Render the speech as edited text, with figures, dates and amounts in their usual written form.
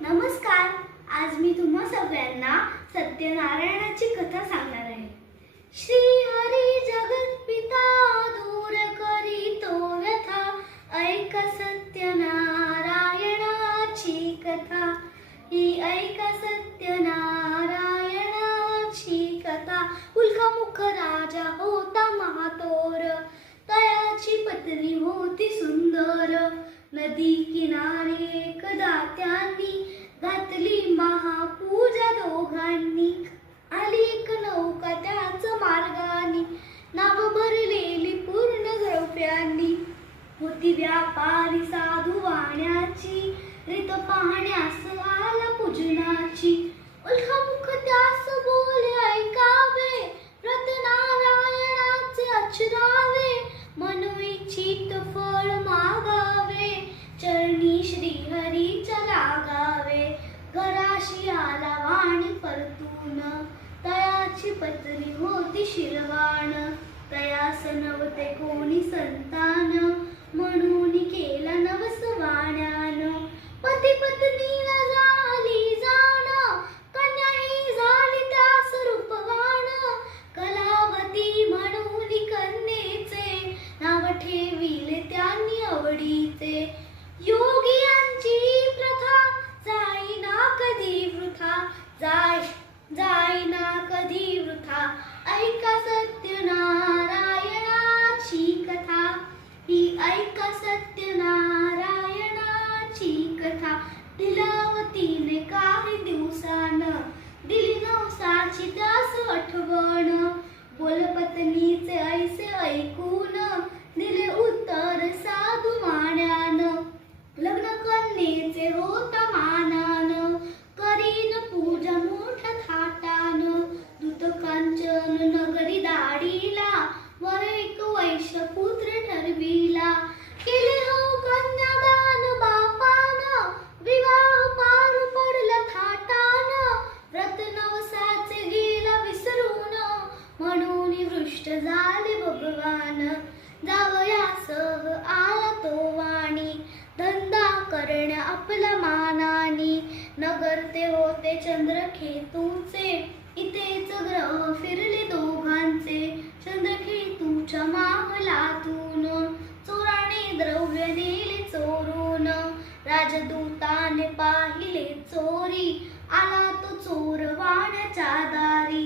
नमस्कार. आज मी तुम्हा सगळ्यांना सत्यनारायणाची कथा सांगणार आहे. श्री हरी जगत पिता दूर करीतो व्यथा, ऐका सत्यनारायणाची कथा. ही ऐका सत्यनारायणाची कथा. उल्कामुख राजा होता महातोर, तयाची पत्नी होती सुंदर. नदी किनारी एकदा त्यांनी घातली महापूजा दोघांनी. आली एक नौका त्याच मार्गानी, नाव भरलेली पूर्ण द्रव्यांनी. होती व्यापारी साधू वाण्याची, रीत पाहण्यास आला पूजनाची. उल्कामुख त्यास बोले ऐकावे, व्रत नारायणाचे आचरावे. मनोइच्छित फळ मागावे, चरणी श्री हरीच्या लागावे. घराशी आला वाणी परतून, तयाची पत्नी होती शिरवाण. तयास नव्हते कोणी संतान, म्हणून केला नवस वाण्यान. पती पत्नीला झाली जाण, कन्या ही झाली त्यास रूपवान. कलावती म्हणून कन्येचे, नाव ठेविले त्यांनी आवडीचे. योगियांची प्रथा जाईना कधी वृथा, जाईना कधी वृथा. ऐका सत्यनारायणाची कथा. ही ऐका सत्यनारायणाची कथा. दिलावतीने काही दिवसान, दिली नवसाची त्यास आठवण. बोल पत्नीचे ऐसे ऐकून, दिले उत्तर साधू वाण्यान. लग्न कन्येचे होता मानान, करीन पूजा मोठ्या थाटान. दूत कांचन नगरी दाडीला, वर एक वैश्य पुत्र ठरविला. केले हो कन्यादान बापान, विवाह पार पडला थाटान. व्रत नवसाचे गेला विसरून, म्हणून वृष्ट झाले भगवान. जावयासह आला तो वाणी, धंदा करण्या आपला मानानी. नगर ते होते चंद्रकेतूचे, इथेच ग्रह फिरले दोघांचे. चंद्रकेतूच्या माहलातून, चोराने द्रव्य नेले चोरून. राजदूताने पाहिले चोरी, आला तो चोर वाण्याच्या दारी.